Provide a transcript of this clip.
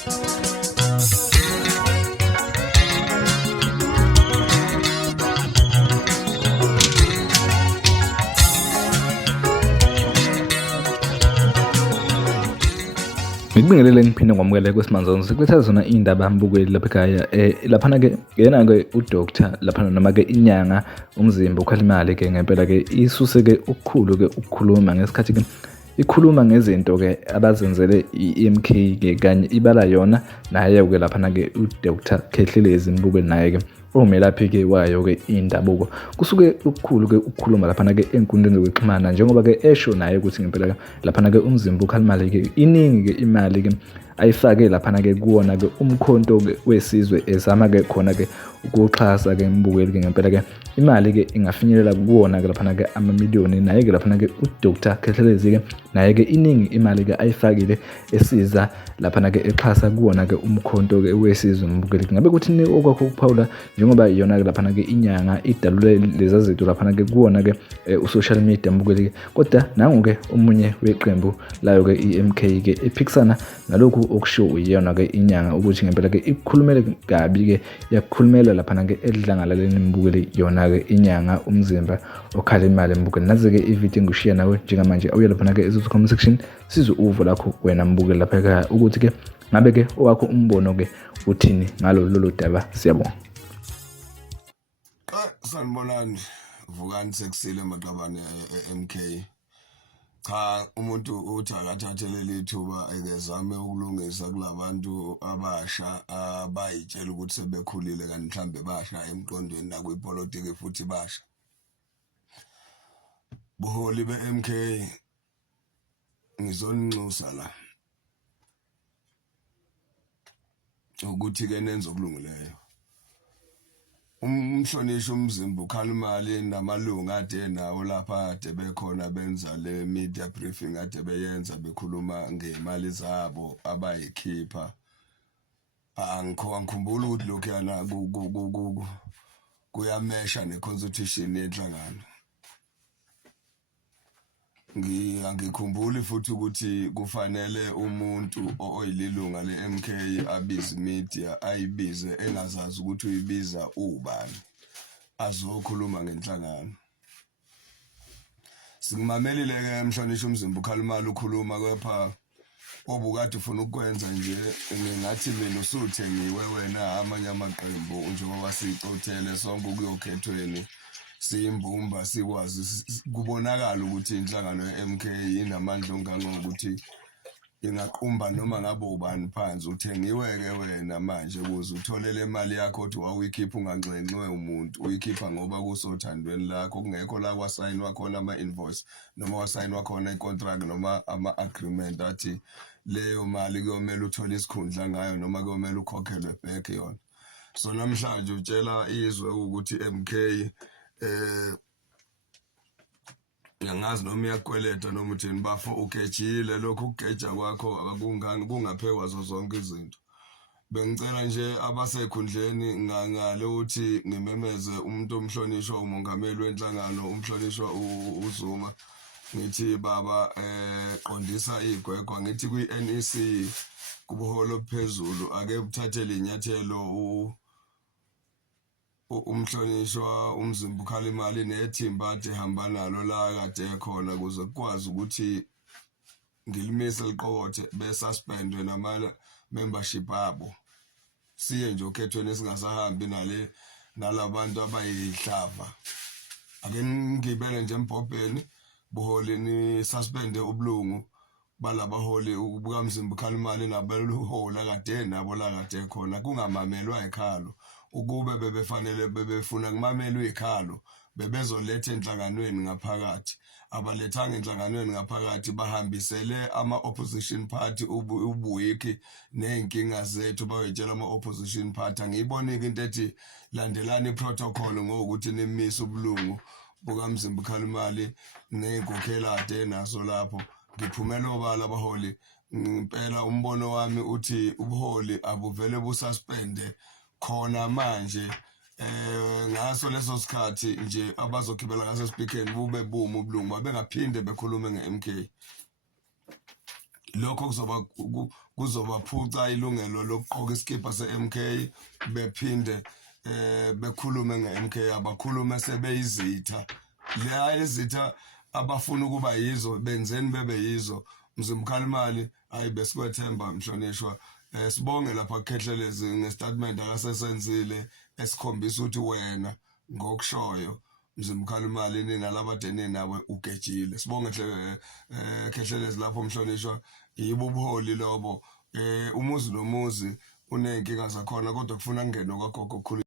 Ngikubingelele ngiphinde ngwamukele kwesimanje sekuletha zona iy'ndaba mbukeli lapha ekhaya laphana-ke yena-ke udoctor laphana noma-ke inyanga umzimba ukhalimali-ke ngempela-ke isuse-ke ukukhulu-ke ukukhuluma ngesikhathi-ke ikhuluma ngezinto-ke abazenzele i-EMK-ke kanye ibala yona naye-ke laphana-ke udoctor Khehlelezi mbukeli naye-ke umelaphi-ke wayo-ke indabuko kusuke ukukhulu-ke ukukhuluma laphana-ke ey'nkundleni zokuxhumana njengoba-ke esho naye ukuthi ngempela-ke laphana-ke umzimba ukhalimali-ke iningi-ke imali-ke ayifake laphana-ke kuwona-ke umkhonto-ke wesizwe ezama-ke khona-ke ukuxhasa-ke mbukeli-ke ngempela-ke imali-ke ingafinyelela kuwona-ke laphana-ke amamiliyoni naye-ke laphana-ke udoctor Khehlelezi-ke naye-ke iningi imali-ke ayifakile esiza laphana-ke exhasa kuwona-ke umkhonto-ke wesizwe mbukeli ngabe kuthini okwakho ukuphawula njengoba iyona-ke laphana-ke inyanga idalule leza zinto laphana-ke kuwona-ke u-social media mbukeli-ke kodwa nangu-ke omunye weqembu layo-ke i-EMK-ke ephikisana nalokhu okushiwo iyona-ke inyanga ukuthi ngempela-ke ikukhulumele kabi-ke yakukhulumela laphana-ke edlangalaleni mbukeli yona-ke inyanga umzimba okhalimali mbukeli nazi-ke ividiyo engushiya nawe njengamanje awuye laphana-ke comment section sizwe uvo lakho wena mbukeli lapha ekhaya ukuthi-ke ngabe-ke owakho umbono-ke uthini ngalo lolu daba siyabonga. Sanibonani, vukani sekusile maqabane e-MK. Cha, umuntu uthi akathathe leli thuba ekezame ukulungisa kulabantu abasha abayitshela ukuthi sebekhulile kanti mhlambe basha emqondweni nakwipolitiki futhi basha. Buholi be-MK ngizoninxusa la ukuthi-ke nenze okulungileyo. Umhlonishwa umzimba ukhalimali namalunga ade nawo lapha ade bekhona benza le media briefing ade beyenza bekhuluma ngemali zabo abayikhipha. Angikhumbula ukuthi lokhu yana kuyamesha ne-constitution yenhlangano. Angikhumbuli futhi ukuthi kufanele umuntu oyililunga le-MK abize media ayibize engazazi ukuthi uyibiza ubani azokhuluma ngenhlangano. Sikumamelile-ke mhlonishwa umzimba ukhalimali ukhuluma kepha obukade ufuna ukwenza nje ngingathi mina usuthengiwe wena amanye amaqembu njengoba sicothele sonke ukuyokhethweni siyimbumba sikwazi kubonakala ukuthi inhlangano ye-MK inamandla ongangokuthi ingaqumba noma ngabe ubani phansi uthengiwe-ke wena manje ukuze utholele imali yakho othi wawuyikhipha unganxenxwe umuntu uyikhipha ngoba kusothandweni lakho kungekho la kwasayinwa khona ama-invoice noma wasayinwa khona i-contract noma ama-agreement athi leyo mali kuyomele uthole isikhundla ngayo noma kuyomele ukhokhelwe back yona. So namhlanje utshela izwe ukuthi MK ngiyangazi noma iyakweleta noma uthini bafo ugejile lokho ukugeja kwakho akungani kungaphekwa zo zonke izinto. Bengicela nje abasekhundleni ngangale uthi ngimemeze umuntu omhlonishwa umongameli wenhlangano umhlonishwa uZuma ngithi baba qondisa igwegwa ngithi kwi-NEC kubuholo obuphezulu ake buthathele inyathelo umhlonishwa umzimba ukhalimali nethimba ade hamba nalo la kade khona ukuze kukwazi ukuthi ngilimise liqokothe besuspendwe nama membership abo siye nje okhethweni esingasahambi nalabantu abayihlava. Ake ngibele nje embhobheni buholi ni suspende ubulungu balabaholi ubukamzimba ukhalimali nabeluhola kade nabo la kade khona kungamamelwa ekhalo ukube bebefanele bebefuna kumamelwa ikhalo bebezoletha enhlanganweni ngaphakathi abalethanga enhlanganweni ngaphakathi bahambisele ama-opposition party ubuyiki ney'nkinga zethu bayotshela ama-opposition party. Angiyiboni-ke into ethi landelani i-protocol ngokuthi nimise ubulungu bukamzimba ukhalimali ney'nkokhela ade nazo lapho ngiphumela obala abaholi ngempela umbono wami uthi ubuholi abuvele bususpende khona manje ngaso leso sikhathi nje abazogibela ngaso speakeni bube buma ubulungu babengaphinde bekhulume nge-MK. lokho kuzobaphuca ilungelo lokuqoka iskipa se-MK bephinde bekhulume nge-MK abakhulume sebeyizitha le izitha abafuna ukuba yizo benzeni bebe yizo Mzimba Khalimali hayi besikwethemba mhlonishwa sibonge lapha kuKhehlelezi ngestatement akasesenzile esikhombisa ukuthi wena ngokushoyo Mzimba Khalimali nina labadeni nawe ugejile sibonge Khehlelezi lapho mhlonishwa yibo ubuholi lobo umuzi nomuzi unenkinga zakhona kodwa kufuna kungena kwagogo okukhulu